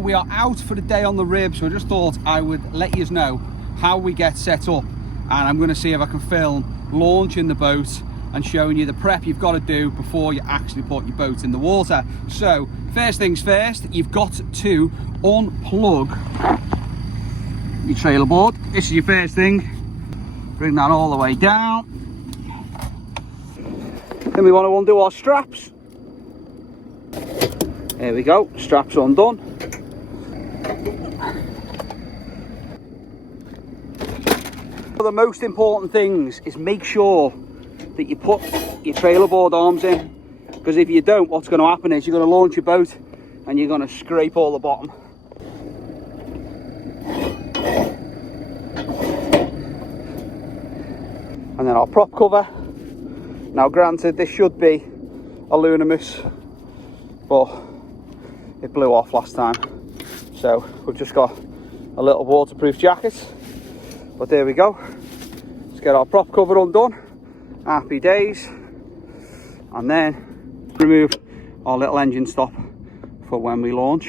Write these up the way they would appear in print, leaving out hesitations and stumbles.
We are out for the day on the Rib, so I just thought I would let you know how we get set up, and I'm going to see if I can film launching the boat and showing you the prep you've got to do before you actually put your boat in the water. So first things first, you've got to unplug your trailer board. This is your first thing. Bring that all the way down. Then we want to undo our straps. There we go, straps undone. One of the most important things is make sure that you put your trailer board arms in, because if you don't, what's going to happen is you're going to launch your boat and you're going to scrape all the bottom. And then our prop cover. Now granted, this should be aluminous, but it blew off last time, so we've just got a little waterproof jacket. But there we go. Let's get our prop cover undone. Happy days. And then remove our little engine stop for when we launch.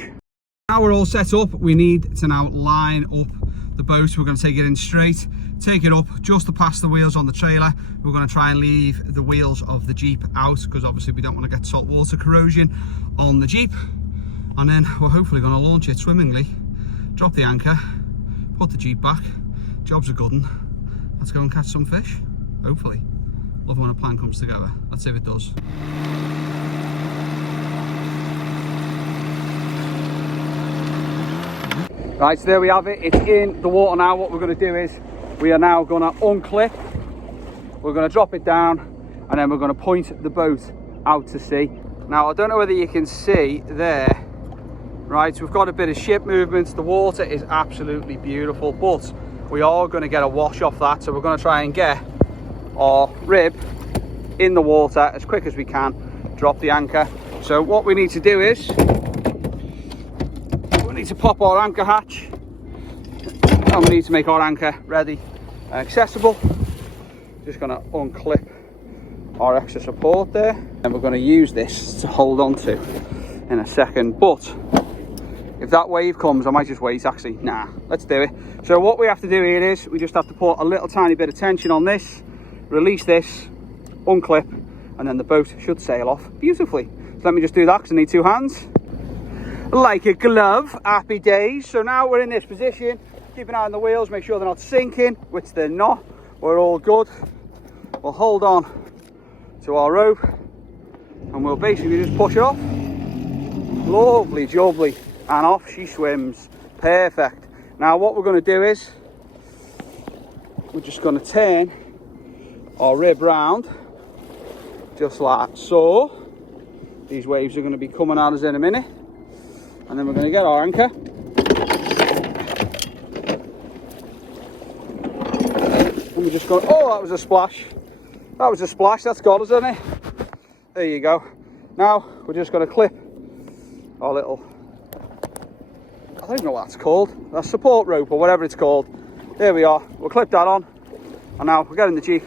Now we're all set up, we need to now line up the boat. We're going to take it in straight, take it up just to pass the wheels on the trailer. We're going to try and leave the wheels of the Jeep out, because obviously we don't want to get salt water corrosion on the Jeep. And then we're hopefully going to launch it swimmingly, drop the anchor, put the Jeep back. Job's a good one. Let's go and catch some fish, hopefully. Love when a plan comes together. Let's see if it does. Right, so there we have it. It's in the water now. What we're going to do is we are now going to unclip. We're going to drop it down, and then we're going to point the boat out to sea. Now, I don't know whether you can see there. Right, so we've got a bit of ship movements. The water is absolutely beautiful, but we are going to get a wash off that, so we're going to try and get our Rib in the water as quick as we can, drop the anchor. So what we need to do is we need to pop our anchor hatch, and we need to make our anchor ready and accessible. Just going to unclip our extra support there, and we're going to use this to hold on to in a second. But if that wave comes, I might just wait. Actually, nah, let's do it. So what we have to do here is we just have to put a little tiny bit of tension on this, release this, unclip, and then the boat should sail off beautifully. So let me just do that, because I need two hands. Like a glove. Happy days. So now we're in this position. Keep an eye on the wheels, make sure they're not sinking, which they're not. We're all good. We'll hold on to our rope, and we'll basically just push it off. Lovely jubbly. And off she swims. Perfect. Now what we're going to do is we're just going to turn our Rib round just like so. These waves are going to be coming at us in a minute, and then we're going to get our anchor, and we're just going, oh, that was a splash. That was a splash. That's got us, isn't it? There you go. Now we're just going to clip our little, I don't know what that's called, that support rope or whatever it's called. There we are. We'll clip that on, and now we'll get in the Jeep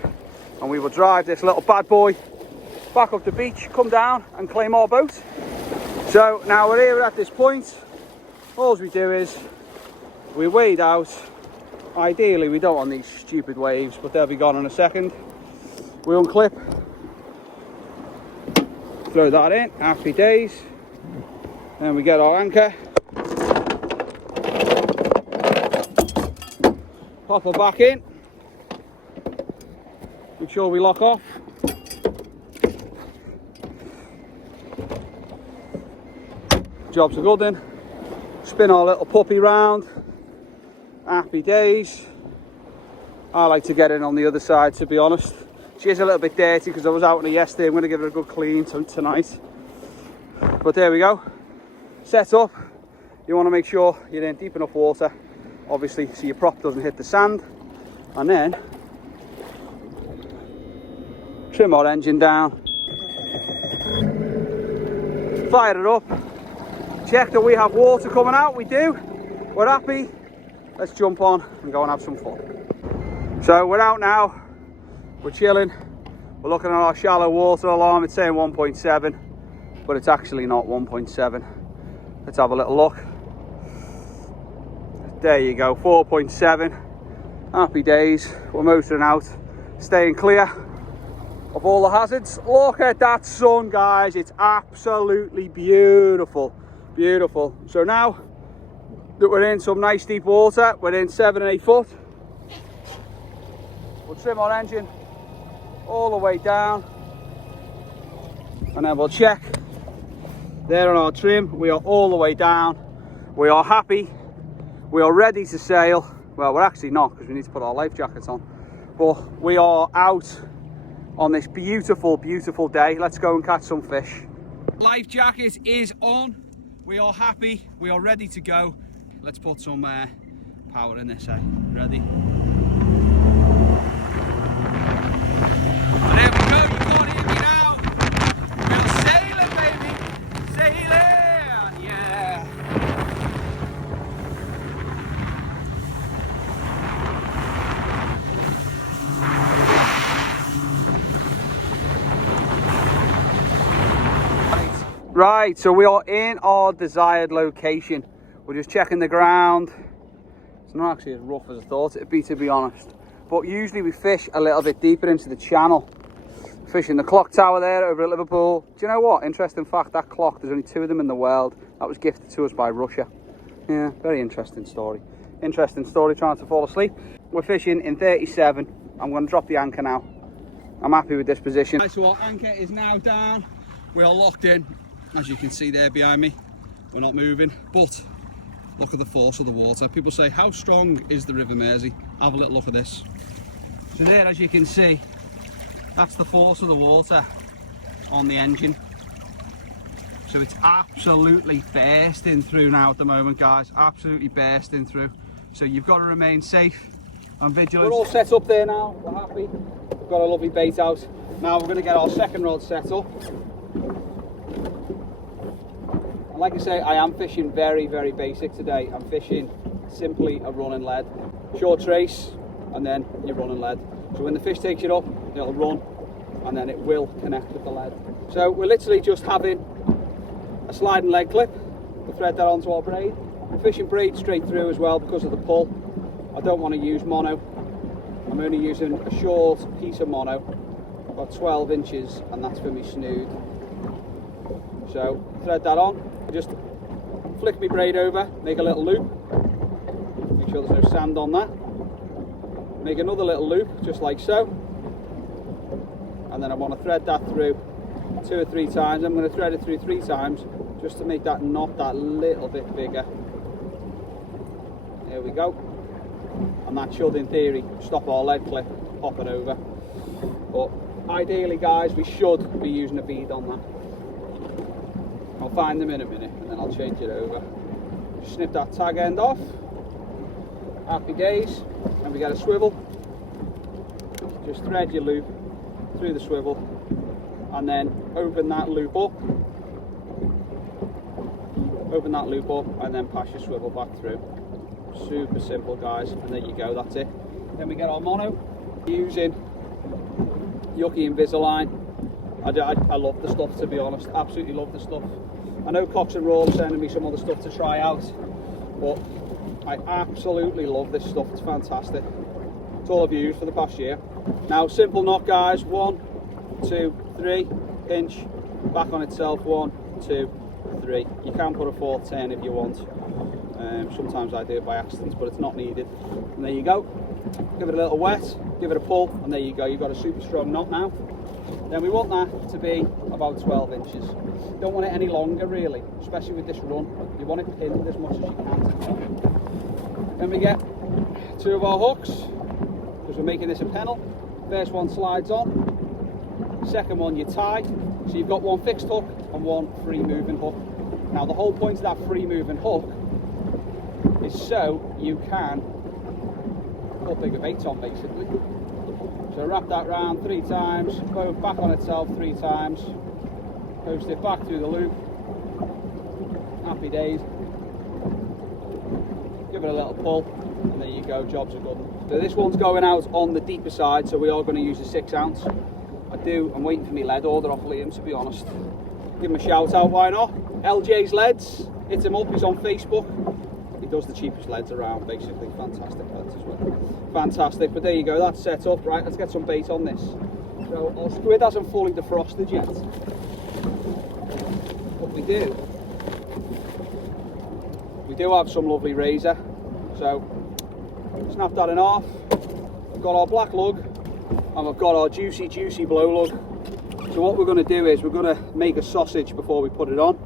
and we will drive this little bad boy back up the beach, come down and claim our boat. So now we're here at this point. All we do is we wade out. Ideally we don't want these stupid waves, but they'll be gone in a second. We unclip, throw that in, happy days. Then we get our anchor, pop her back in, make sure we lock off. Job's a good one. Spin our little puppy round, happy days. I like to get in on the other side, to be honest. She is a little bit dirty because I was out on her yesterday. I'm going to give her a good clean tonight. But there we go. Set up. You want to make sure you're in deep enough water, obviously, so your prop doesn't hit the sand. And then trim our engine down, fire it up, check that we have water coming out. We do. We're happy. Let's jump on and go and have some fun. So we're out now, we're chilling, we're looking at our shallow water alarm. It's saying 1.7, but it's actually not 1.7. Let's have a little look. There you go, 4.7. Happy days. We're motoring out, staying clear of all the hazards. Look at that sun, guys. It's absolutely beautiful, beautiful. So now that we're in some nice deep water, we're in 7 and 8 foot, we'll trim our engine all the way down, and then we'll check there on our trim. We are all the way down. We are happy. We are ready to sail. Well, we're actually not, because we need to put our life jackets on, but we are out on this beautiful, beautiful day. Let's go and catch some fish. Life jacket is on. We are happy. We are ready to go. Let's put some power in this, Ready? And there we go. You can't hear me now. We're sailing, baby. Sailing. Yeah. Right, so we are in our desired location. We're just checking the ground. It's not actually as rough as I thought it'd be, to be honest. But usually we fish a little bit deeper into the channel. Fishing the clock tower there over at Liverpool. Do you know what? Interesting fact, that clock, there's only 2 of them in the world. That was gifted to us by Russia. Yeah, very interesting story. Interesting story, trying to fall asleep. We're fishing in 37. I'm going to drop the anchor now. I'm happy with this position. Right, so our anchor is now down. We are locked in. As you can see there behind me, we're not moving, but look at the force of the water. People say, how strong is the River Mersey? Have a little look at this. So there, as you can see, that's the force of the water on the engine. So it's absolutely bursting through now at the moment, guys. Absolutely bursting through. So you've got to remain safe and vigilant. We're all set up there now. We're happy. We've got a lovely bait out. Now we're going to get our second rod set up. Like I say, I am fishing very, very basic today. I'm fishing simply a running lead. Short trace, and then you run and lead. So when the fish takes it up, it'll run, and then it will connect with the lead. So we're literally just having a sliding leg clip. We'll thread that onto our braid. I'm fishing braid straight through as well because of the pull. I don't want to use mono. I'm only using a short piece of mono, about 12 inches, and that's for me snood. So thread that on. Just flick my braid over, make a little loop, make sure there's no sand on that, make another little loop just like so, and then I want to thread that through 2 or 3 times. I'm going to thread it through 3 times just to make that knot that little bit bigger. There we go, and that should in theory stop our lead clip popping over, but ideally, guys, we should be using a bead on that. I'll find them in a minute and then I'll change it over. Snip that tag end off. Happy days. And we get a swivel. Just thread your loop through the swivel and then open that loop up. Open that loop up and then pass your swivel back through. Super simple, guys. And there you go, that's it. Then we get our mono using Yucky Invisalign. I love the stuff, to be honest. Absolutely love the stuff. I know Cox and Roll are sending me some other stuff to try out, but I absolutely love this stuff. It's fantastic. It's all I've used for the past year. Now, simple knot, guys. 1, 2, 3, pinch, back on itself. 1, 2, 3. You can put a 4th turn if you want. Sometimes I do it by accident, but it's not needed. And there you go. Give it a little wet, give it a pull, and there you go. You've got a super strong knot now. Then we want that to be about 12 inches. Don't want it any longer, really, especially with this run. You want it pinned as much as you can. Then we get 2 of our hooks, because we're making this a Pennel. First one slides on, second one you tie. So you've got 1 fixed hook and 1 free moving hook. Now the whole point of that free moving hook is so you can put bigger baits on, basically. So wrap that round 3 times, go back on itself 3 times, post it back through the loop. Happy days. Give it a little pull, and there you go, jobs are good. So this one's going out on the deeper side, so we are going to use a 6 ounce. I'm waiting for my lead order off Liam, to be honest. Give him a shout out, why not? LJ's Leads, hit him up, he's on Facebook. does the cheapest leads around, basically. Fantastic leads as well. Fantastic, but there you go, that's set up. Right, let's get some bait on this. So our squid hasn't fully defrosted yet. But we do have some lovely razor. So snap that in half. We've got our black lug and we've got our juicy blow lug. So what we're going to do is we're going to make a sausage before we put it on.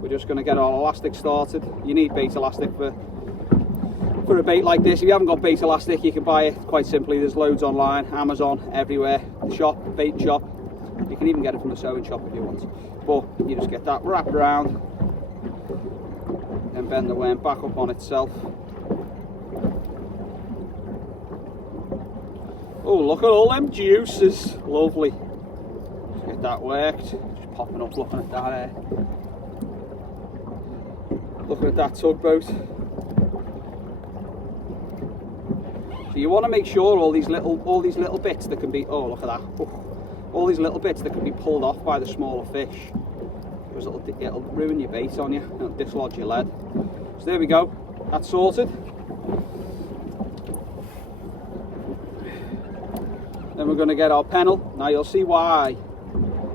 We're just going to get our elastic started. You need bait elastic for a bait like this. If you haven't got bait elastic, you can buy it quite simply. There's loads online, Amazon, everywhere. The shop, bait shop. You can even get it from the sewing shop if you want. But you just get that wrapped around and bend the worm back up on itself. Oh, look at all them juices. Lovely. Just get that worked. Just popping up looking at that looking at that tugboat. So you want to make sure all these little bits that can be, oh look at that, all these little bits that can be pulled off by the smaller fish, because it'll ruin your bait on you, it'll dislodge your lead. So there we go, that's sorted. Then we're going to get our pennel. Now you'll see why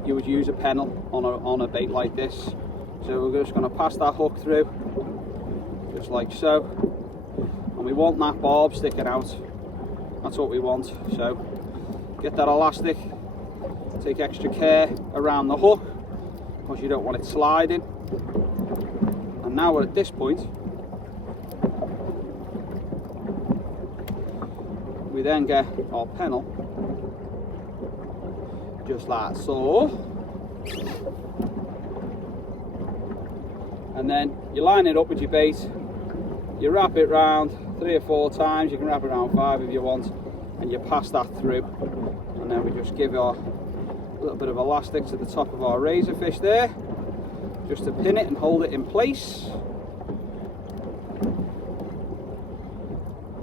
you would use a pennel on a bait like this. So we're just going to pass that hook through, just like so, and we want that barb sticking out. That's what we want. So get that elastic, take extra care around the hook because you don't want it sliding. And now we're at this point, we then get our pennel just like so. And then you line it up with your bait, you wrap it round 3 or 4 times, you can wrap it around 5 if you want, and you pass that through. And then we just give our little bit of elastic to the top of our razor fish there, just to pin it and hold it in place.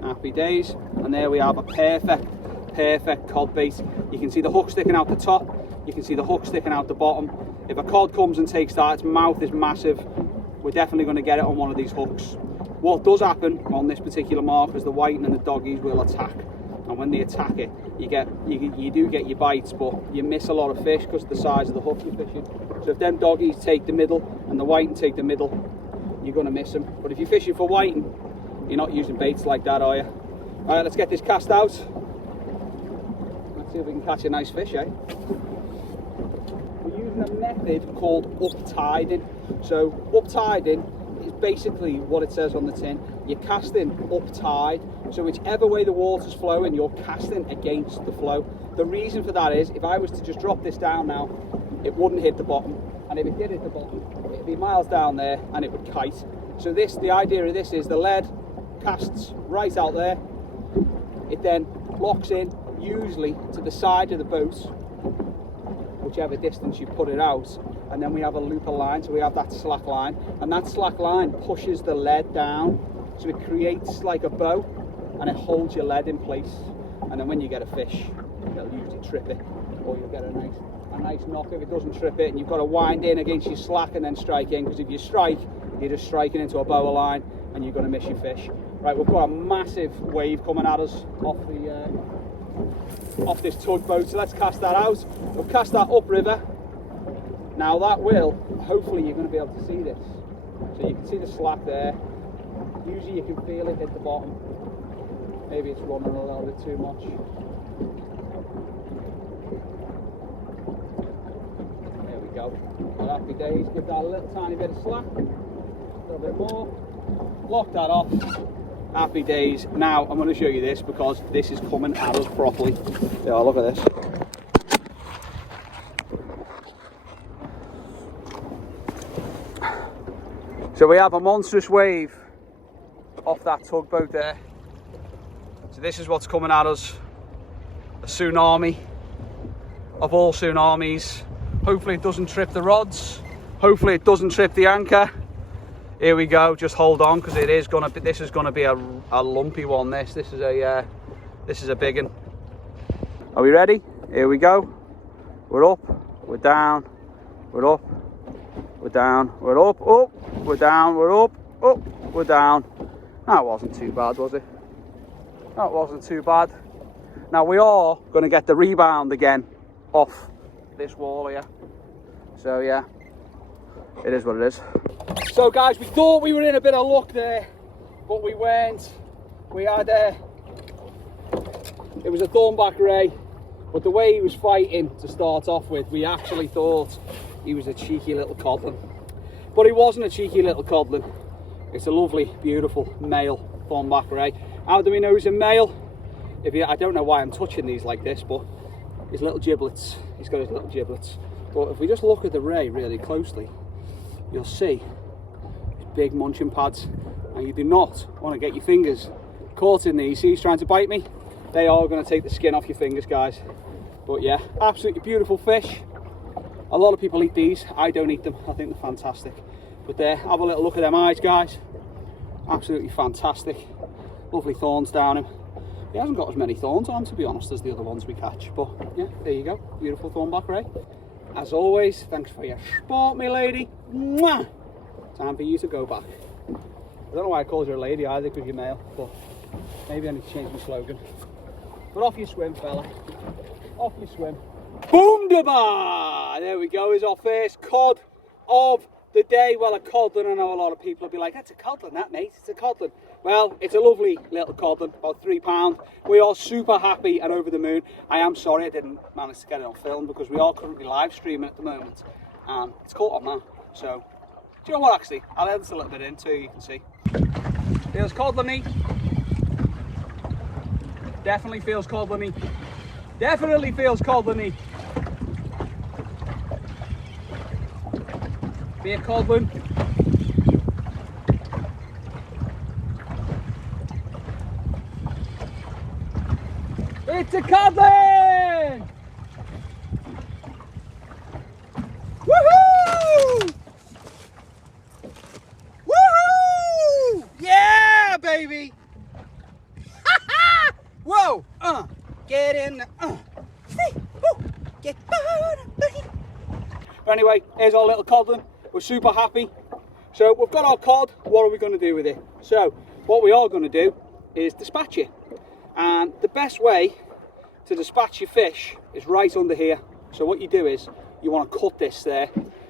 Happy days. And there we have a perfect cod bait. You can see the hook sticking out the top, you can see the hook sticking out the bottom. If a cod comes and takes that, its mouth is massive, we're definitely going to get it on one of these hooks. What does happen on this particular mark is the whiting and the doggies will attack, and when they attack it, you do get your bites, but you miss a lot of fish because of the size of the hook you're fishing. So if them doggies take the middle and the whiting take the middle, you're going to miss them. But if you're fishing for whiting, you're not using baits like that, are you? Alright, let's get this cast out. Let's see if we can catch a nice fish, eh? We're using a method called uptiding. So uptiding is basically what it says on the tin. You're casting up tide, so whichever way the water's flowing, you're casting against the flow. The reason for that is, if I was to just drop this down now, it wouldn't hit the bottom, and if it did hit the bottom, it'd be miles down there and it would kite. So the idea of this is the lead casts right out there, it then locks in usually to the side of the boat, whichever distance you put it out, and then we have a looper line, so we have that slack line, and that slack line pushes the lead down, so it creates like a bow and it holds your lead in place. And then when you get a fish, it'll usually trip it, or you'll get a nice knock if it doesn't trip it, and you've got to wind in against your slack and then strike in, because if you strike, you're just striking into a boa line and you're going to miss your fish. Right, we've got a massive wave coming at us off this tugboat, so let's cast that out. We'll cast that upriver. Now that will, hopefully you're going to be able to see this. So you can see the slack there. Usually you can feel it at the bottom. Maybe it's running a little bit too much. There we go. Well, happy days. Give that a little tiny bit of slack. A little bit more. Lock that off. Happy days. Now I'm going to show you this because this is coming at us properly. Yeah, look at this. So we have a monstrous wave off that tugboat there. So this is what's coming at us. A tsunami of all tsunamis. Hopefully it doesn't trip the rods. Hopefully it doesn't trip the anchor. Here we go. Just hold on, because it is gonna be. This is gonna be a lumpy one. This is a big one. Are we ready? Here we go. We're up. We're down. We're up. We're down. We're up. Up. We're down. We're up. Oh, we're down. That wasn't too bad, was it? That wasn't too bad. Now we are going to get the rebound again off this wall here. So yeah, it is what it is. So guys, we thought we were in a bit of luck there, but we weren't. We had it was a thornback ray, but the way he was fighting to start off with, we actually thought he was a cheeky little codlin. But he wasn't a cheeky little codlin. It's a lovely, beautiful male thornback ray. How do we know he's a male? I don't know why I'm touching these like this, but his little giblets. He's got his little giblets. But if we just look at the ray really closely, you'll see his big munching pads. And you do not want to get your fingers caught in these. See, he's trying to bite me. They are going to take the skin off your fingers, guys. But yeah, absolutely beautiful fish. A lot of people eat these. I don't eat them. I think they're fantastic. But there, have a little look at them eyes, guys. Absolutely fantastic. Lovely thorns down him. He hasn't got as many thorns on, to be honest, as the other ones we catch. But yeah, there you go. Beautiful thornback ray. As always, thanks for your sport, me lady. Mwah! Time for you to go back. I don't know why I called you a lady either, because you're male. But maybe I need to change my slogan. But off you swim, fella. Off you swim. Boom da bar! There we go. Is our first cod of the day. Well, a codlin. I know a lot of people will be like, that's a codlin, that, mate. It's a codlin. Well, it's a lovely little codlin, about £3. We are super happy and over the moon. I am sorry I didn't manage to get it on film because we are currently live streaming at the moment and it's caught on that. So, do you know what, actually? I'll edit a little bit in too, you can see. Feels codlin-y. Definitely feels codlin-y. Definitely feels codlin-y. Be a codlin. It's a codlin! Woohoo! Woohoo! Yeah, baby! Whoa! Get in! Get But anyway, here's our little codlin. We're super happy. So we've got our cod. What are we going to do with it? So what we are going to do is dispatch it. And the best way to dispatch your fish is right under here. So what you do is you want to cut this there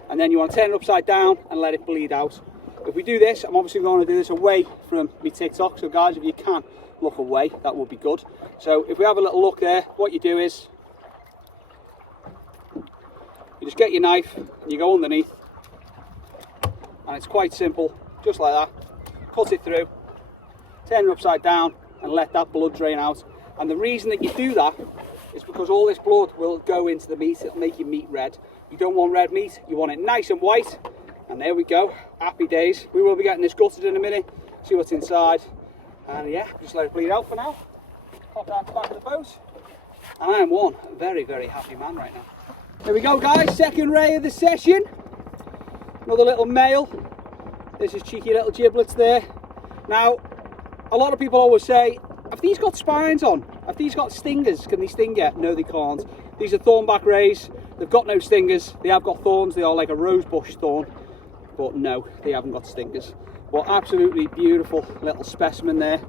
and then you want to turn it upside down and let it bleed out. If we do this, I'm obviously going to do this away from my TikTok. So guys, if you can look away, that would be good. So if we have a little look there, what you do is you just get your knife and you go underneath and it's quite simple, just like that. Cut it through, turn it upside down and let that blood drain out. And the reason that you do that is because all this blood will go into the meat. It'll make your meat red. You don't want red meat, you want it nice and white. And there we go, happy days. We will be getting this gutted in a minute, see what's inside. And yeah, just let it bleed out for now. Pop that back of the boat. And I am one very, very happy man right now. There we go, guys, second ray of the session. Another little male. There's his cheeky little giblets there. Now, a lot of people always say, have these got spines on? Have these got stingers? Can they sting yet? No, they can't. These are thornback rays. They've got no stingers. They have got thorns. They are like a rosebush thorn. But no, they haven't got stingers. But absolutely beautiful little specimen there.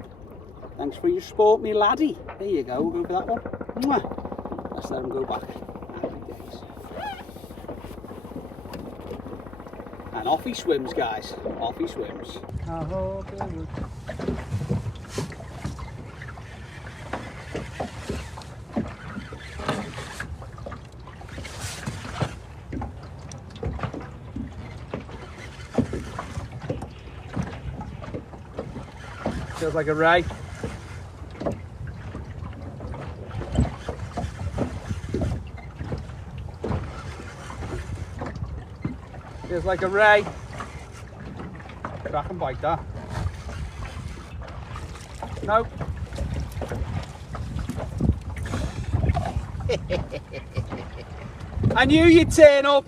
Thanks for your sport, me laddie. There you go. We'll go for that one. Mwah. Let's let him go back. Happy days. And off he swims, guys. Off he swims. Feels like a ray. Feels like a ray. Crack and bite that. No. I knew you'd turn up.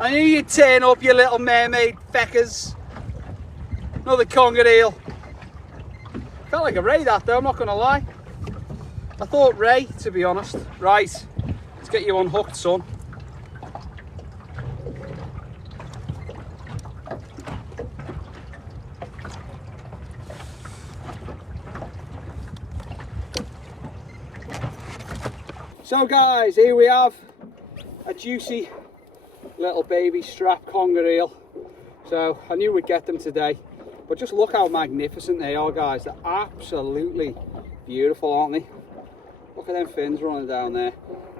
I knew you'd turn up, you little mermaid feckers. Another conger eel. Felt like a ray that though, I'm not going to lie. I thought ray, to be honest. Right, let's get you unhooked, son. So guys, here we have a juicy little baby strap conger eel. So I knew we'd get them today, but just look how magnificent they are, guys. They're absolutely beautiful, aren't they? Look at them fins running down there.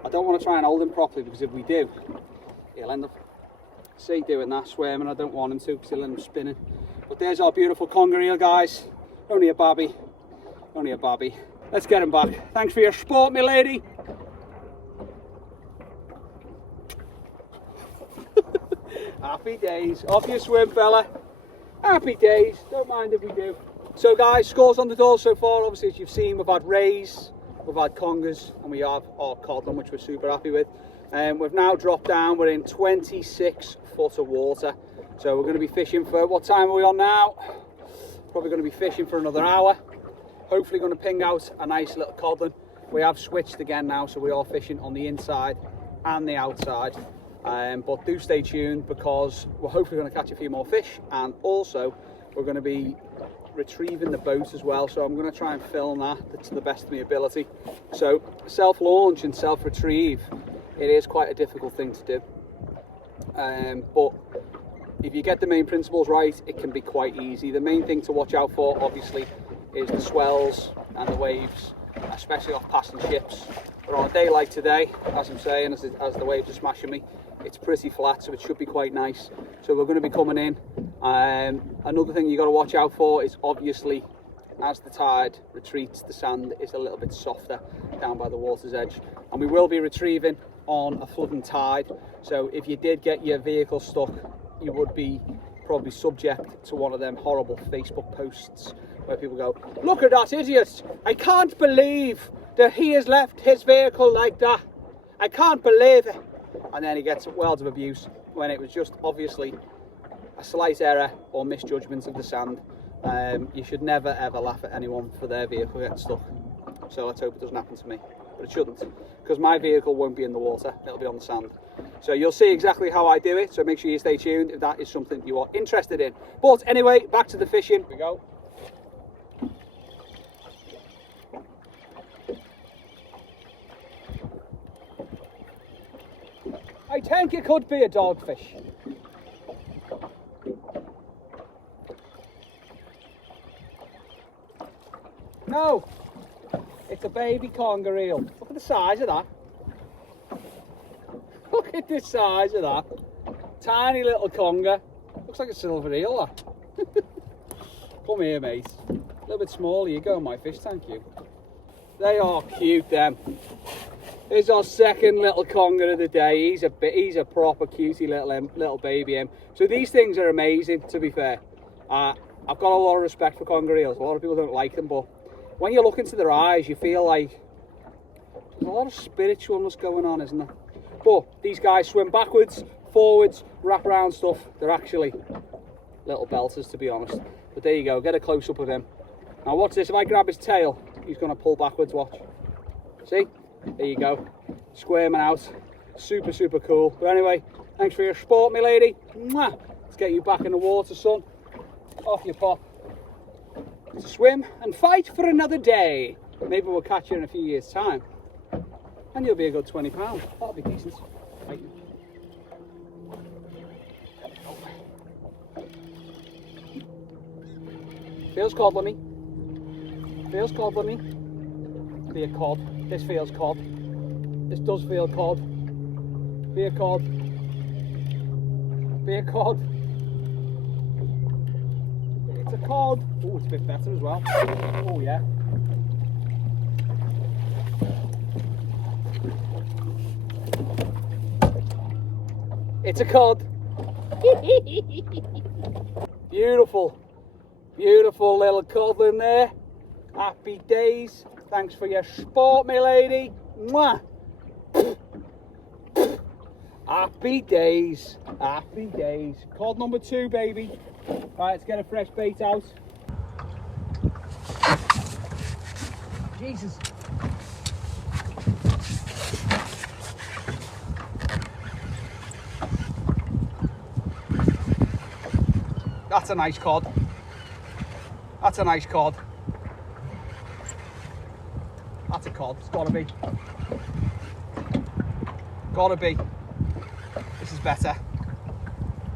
I don't want to try and hold him properly, because if we do, he'll end up, see, doing that, swimming. I don't want him to, because he'll end up spinning. But there's our beautiful conger eel, guys. Only a babby. Only a babby. Let's get him back. Thanks for your sport, my lady. Happy days. Off you swim, fella. Happy days. Don't mind if we do. So guys, scores on the door so far. Obviously, as you've seen, we've had rays, we've had congers, and we have our codlin, which we're super happy with. We've now dropped down. We're in 26 foot of water. So we're going to be fishing for, what time are we on now? Probably going to be fishing for another hour. Hopefully going to ping out a nice little codlin. We have switched again now, so we are fishing on the inside and the outside. But do stay tuned, because we're hopefully going to catch a few more fish, and also we're going to be retrieving the boat as well. So I'm going to try and film that to the best of my ability. So self-launch and self-retrieve, it is quite a difficult thing to do. But if you get the main principles right, it can be quite easy. The main thing to watch out for, obviously, is the swells and the waves, especially off passing ships. But on a day like today, as I'm saying, as the waves are smashing me, it's pretty flat, so it should be quite nice. So we're going to be coming in. Another thing you got to watch out for is, obviously, as the tide retreats, the sand is a little bit softer down by the water's edge, and we will be retrieving on a flooding tide. So if you did get your vehicle stuck, you would be probably subject to one of them horrible Facebook posts where people go, "Look at that idiot, I can't believe that he has left his vehicle like that. I can't believe it." And then he gets words of abuse, when it was just obviously a slight error or misjudgment of the sand. You should never ever laugh at anyone for their vehicle getting stuck. So let's hope it doesn't happen to me, but it shouldn't, because my vehicle won't be in the water, it'll be on the sand. So you'll see exactly how I do it, so make sure you stay tuned if that is something you are interested in. But anyway, back to the fishing. Here we go. I think it could be a dogfish. No, it's a baby conger eel. Look at the size of that. Look at the size of that. Tiny little conger. Looks like a silver eel, that. Come here, mate. A little bit smaller. You go in my fish tank, you. They are cute, them. Here's our second little conger of the day. He's a proper cutie little baby him. So these things are amazing, to be fair. I've got a lot of respect for conger eels. A lot of people don't like them, but when you look into their eyes, you feel like there's a lot of spiritualness going on, isn't there? But these guys swim backwards, forwards, wrap around stuff. They're actually little belters, to be honest. But there you go, get a close up of him. Now watch this, if I grab his tail, he's going to pull backwards, watch. See? There you go, squirming out. Super, super cool. But anyway, thanks for your sport, my lady. Mwah! Let's get you back in the water, son. Off you pop. To swim and fight for another day. Maybe we'll catch you in a few years' time, and you'll be a good £20. That'll be decent. Right. Feels codlin-y. Feels codlin-y. Be a cod. This feels cod. This does feel cod. Be a cod. Be a cod. It's a cod. Oh, it's a bit better as well. Oh yeah. It's a cod. Beautiful. Beautiful little codlin there. Happy days. Thanks for your sport, my lady. Mwah. Happy days. Happy days. Cod number 2, baby. Right, let's get a fresh bait out. Jesus. That's a nice cod. That's a nice cod. That's a cod, it's gotta be. Gotta be. This is better.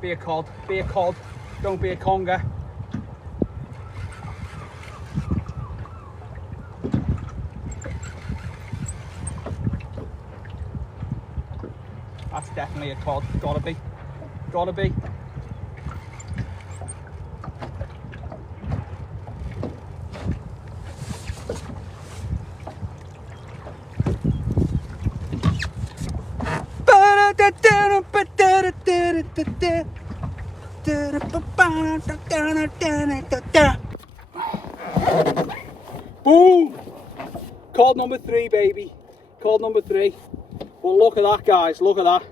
Be a cod, be a cod. Don't be a conger. That's definitely a cod. Gotta be. Gotta be. Boom! Cod number 3, baby. Cod number 3. Well, look at that, guys. Look at that.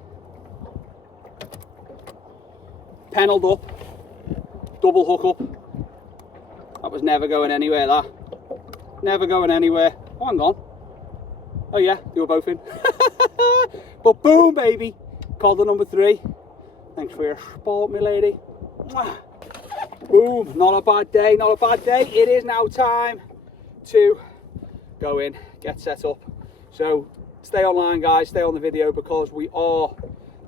Pennelled up. Double hook up. That was never going anywhere, that. Never going anywhere. Oh, hang on. Oh yeah, they were both in. But boom, baby. Cod number 3. Thanks for your support, my lady. Mwah. Boom. Not a bad day, not a bad day. It is now time to go in, get set up. So stay online, guys, stay on the video, because we are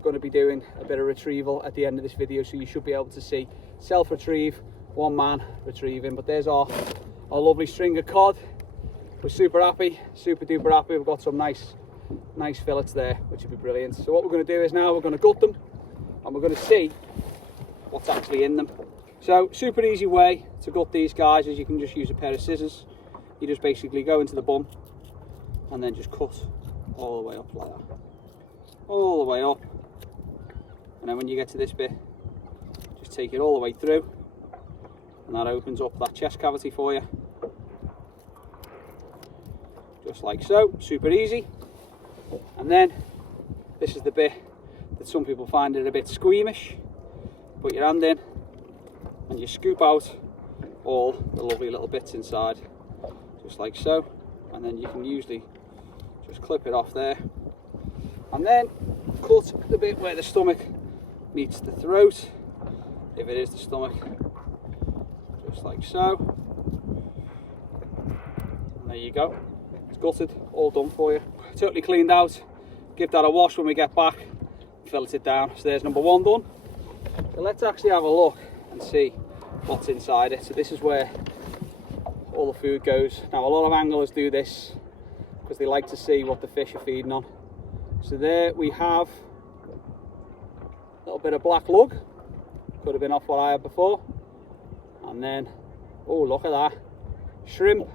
going to be doing a bit of retrieval at the end of this video, so you should be able to see self-retrieve, one man retrieving. But there's our lovely string of cod. We're super happy, super duper happy. We've got some nice fillets there, which would be brilliant. So what we're going to do is now we're going to gut them and we're going to see what's actually in them. So super easy way to gut these guys is you can just use a pair of scissors. You just basically go into the bum and then just cut all the way up like that. All the way up. And then when you get to this bit, just take it all the way through, and that opens up that chest cavity for you. Just like so, super easy. And then this is the bit that some people find it a bit squeamish. Put your hand in and you scoop out all the lovely little bits inside, just like so. And then you can usually just clip it off there, and then cut the bit where the stomach meets the throat, if it is the stomach, just like so. And there you go, it's gutted, all done for you, totally cleaned out. Give that a wash when we get back, fillet it down. So there's number 1 done. So let's actually have a look and see what's inside it. So this is where all the food goes. Now a lot of anglers do this because they like to see what the fish are feeding on. So there we have a little bit of black lug, could have been off what I had before. And then, oh look at that, shrimp,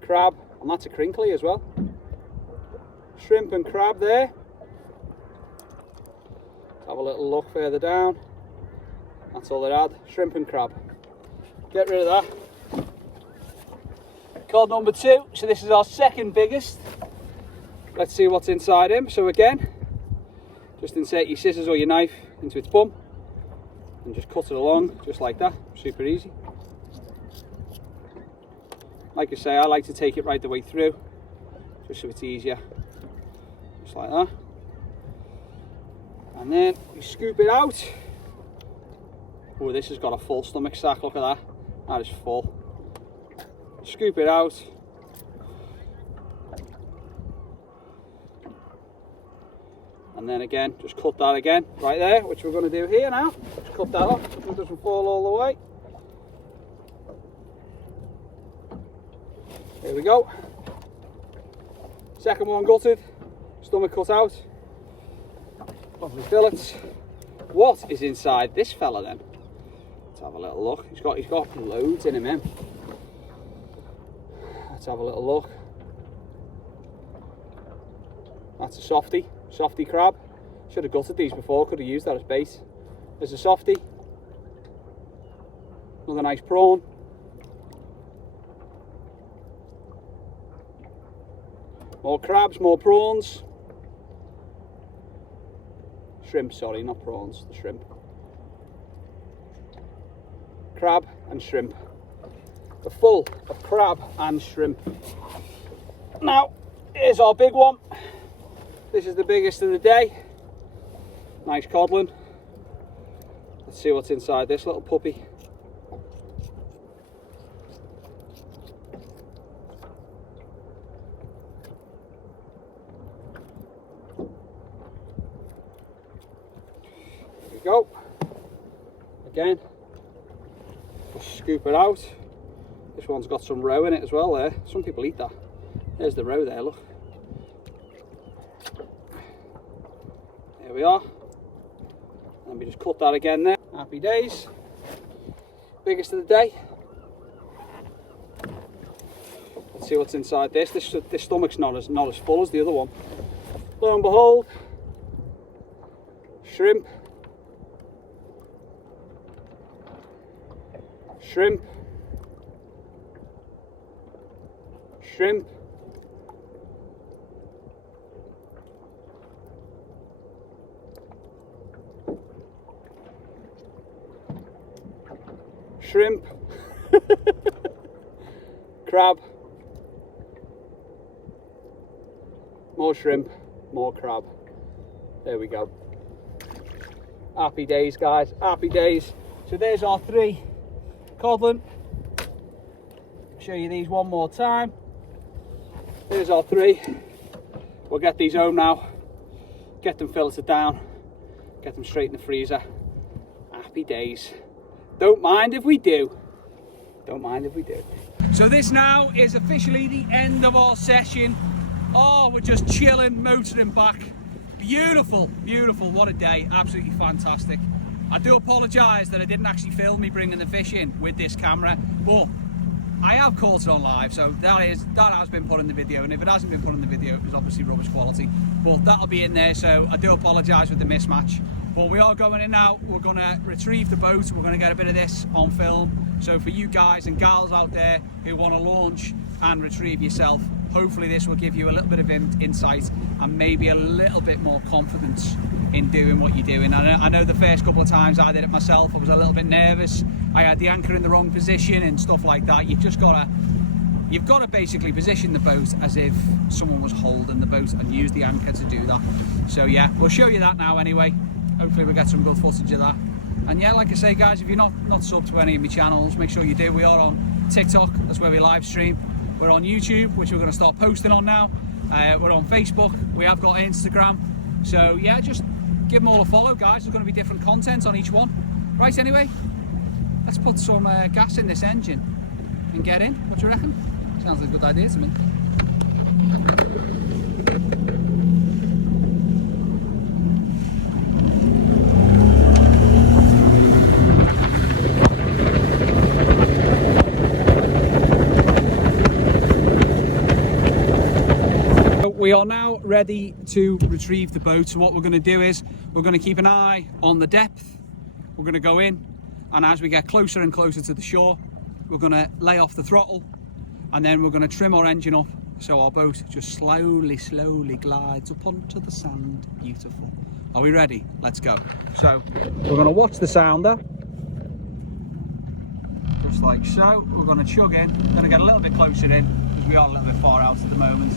crab, and that's a crinkly as well. Shrimp and crab there. Let's have a little look further down. That's all they had, shrimp and crab. Get rid of that. Cod number 2, so this is our second biggest. Let's see what's inside him. So again, just insert your scissors or your knife into its bum and just cut it along, just like that, super easy. Like I say, I like to take it right the way through, just so it's easier, just like that. And then you scoop it out. Oh, this has got a full stomach sack, look at that, that is full. Scoop it out. And then again, just cut that again, right there, which we're going to do here now. Just cut that off so it doesn't fall all the way. There we go. Second one gutted, stomach cut out. Lovely fillets. What is inside this fella then? Let's have a little look. He's got loads in him, man. Let's have a little look. That's a softy crab. Should have gutted these before, could have used that as bait. There's a softy. Another nice prawn. More crabs, more prawns. Shrimp, sorry, not prawns, the shrimp. Crab and shrimp. They're full of crab and shrimp. Now, here's our big one. This is the biggest of the day. Nice codlin. Let's see what's inside this little puppy. again. Just scoop it out. This one's got some roe in it as well there. Some people eat that. There's the roe there, look. There we are. Let me just cut that again there. Happy days. Biggest of the day. Let's see what's inside this. This stomach's not as full as the other one. Lo and behold, shrimp. Shrimp. Shrimp. Shrimp. Crab. More shrimp, more crab. There we go. Happy days, guys, happy days. So there's our 3 codlin. Show you these one more time. There's our 3. We'll get these home now, get them filtered down, get them straight in the freezer. Happy days. Don't mind if we do. Don't mind if we do. So this now is officially the end of our session. Oh, we're just chilling, motoring back. Beautiful, beautiful, what a day, absolutely fantastic. I do apologise that I didn't actually film me bringing the fish in with this camera, but I have caught it on live, so that has been put in the video, and if it hasn't been put in the video, it was obviously rubbish quality, but that'll be in there, so I do apologise with the mismatch. But we are going in now, we're going to retrieve the boat, we're going to get a bit of this on film, so for you guys and gals out there who want to launch and retrieve yourself, hopefully this will give you a little bit of insight and maybe a little bit more confidence in doing what you're doing. I know the first couple of times I did it myself, I was a little bit nervous. I had the anchor in the wrong position and stuff like that. You've got to basically position the boat as if someone was holding the boat and use the anchor to do that. So yeah, we'll show you that now anyway. Hopefully we'll get some good footage of that. And yeah, like I say guys, if you're not subbed to any of my channels, make sure you do. We are on TikTok, that's where we live stream. We're on YouTube, which we're going to start posting on now. We're on Facebook, we have got Instagram. So yeah, just give them all a follow guys, there's going to be different content on each one. Right, anyway, let's put some gas in this engine and get in. What do you reckon? Sounds like a good idea to me. We are now ready to retrieve the boat. So what we're going to do is we're going to keep an eye on the depth. We're going to go in, and as we get closer and closer to the shore, we're going to lay off the throttle, and then we're going to trim our engine up so our boat just slowly glides up onto the sand. Beautiful. Are we ready? Let's go. So we're going to watch the sounder, just like so. We're going to chug in. We're going to get a little bit closer in because we are a little bit far out at the moment.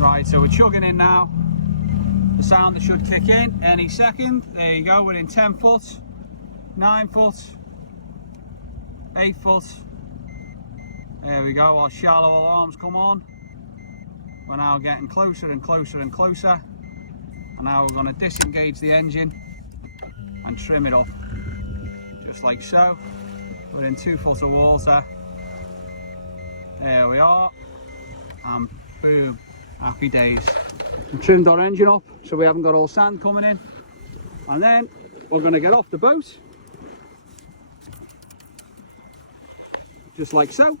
Right, so we're chugging in now. The sounder should kick in any second. There you go, we're in 10 foot, 9 foot, 8 foot. There we go, our shallow alarms come on. We're now getting closer and closer and closer. And now we're going to disengage the engine and trim it up. Just like so. We're in 2 foot of water. There we are. And boom. Happy days. We trimmed our engine up so we haven't got all sand coming in, and then we're going to get off the boat just like so.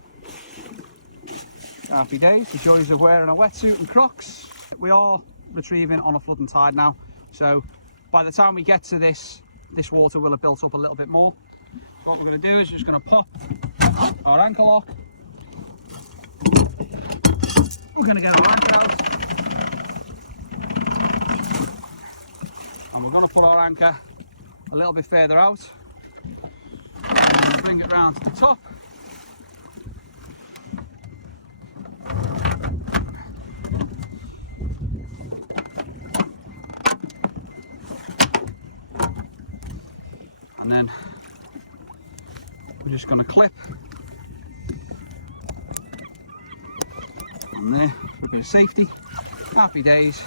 Happy days. The joys of wearing a wetsuit and Crocs. We are retrieving on a flood and tide now, so by the time we get to this water will have built up a little bit more. So what we're going to do is just going to pop our anchor lock. We're going to get our anchor out, and we're going to put our anchor a little bit further out, and bring it round to the top. And then we're just going to clip on there for a bit of safety. Happy days.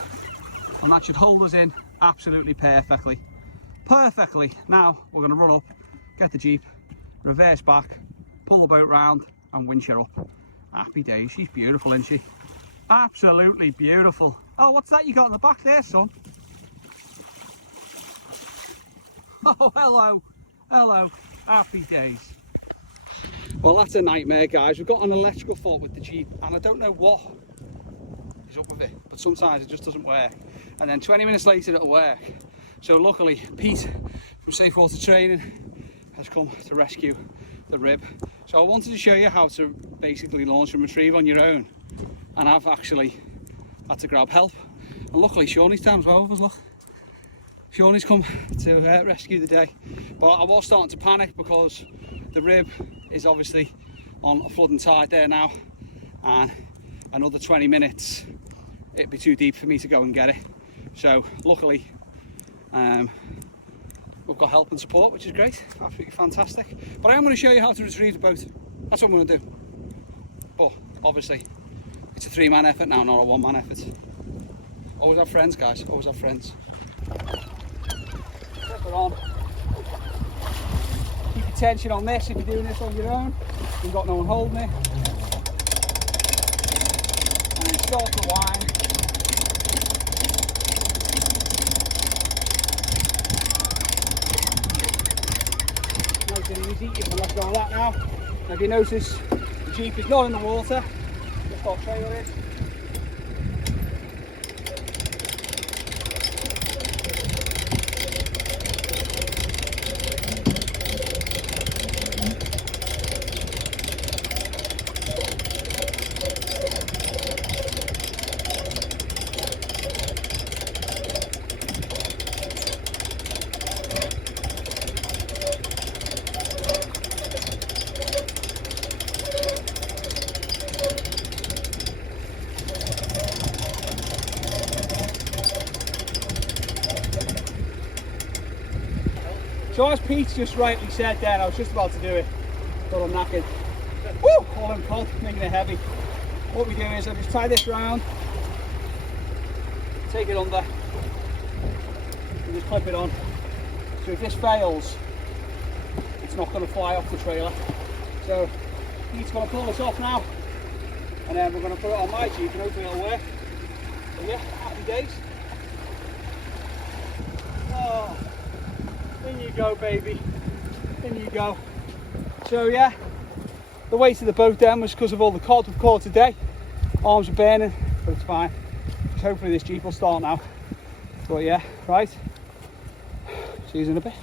And that should hold us in absolutely perfectly. Now we're going to run up, get the Jeep, reverse back, pull the boat round and winch her up. Happy days. She's beautiful, isn't she? Absolutely beautiful. Oh, what's that you got in the back there, son? Oh, hello, happy days. Well, that's a nightmare, guys. We've got an electrical fault with the Jeep and I don't know what is up with it, but sometimes it just doesn't work, and then 20 minutes later it'll work. So luckily Pete from Safe Water Training has come to rescue the rib. So I wanted to show you how to basically launch and retrieve on your own, and I've actually had to grab help, and luckily Shawnee's time as well with us. Look, Shawnee's come to rescue the day, but I was starting to panic because the rib is obviously on a flooding tide there now, and another 20 minutes it'd be too deep for me to go and get it. So luckily we've got help and support, which is great, absolutely fantastic. But I am going to show you how to retrieve the boat. That's what I'm going to do. But obviously it's a 3-man effort now, not a 1-man effort. Always have friends, guys, always have friends. Flip it on. Keep your tension on this if you're doing this on your own. You've got no one holding it. And then start to wind. Nice and easy. You can let go of that now. Now if you notice, the Jeep is not in the water. Just start trailing. So as Pete just rightly said there, I was just about to do it, but I'm knackered. Woo! All in cold, making it heavy. What we do is I just tie this round, take it under, and just clip it on. So if this fails, it's not going to fly off the trailer. So Pete's going to pull this off now, and then we're going to put it on my Jeep and hopefully it'll work. So yeah, happy days. Oh. In you go, baby, in you go. So yeah, the weight of the boat then was because of all the cod we've caught today. Arms are burning, but it's fine. So hopefully this Jeep will start now. But yeah, right, see you in a bit.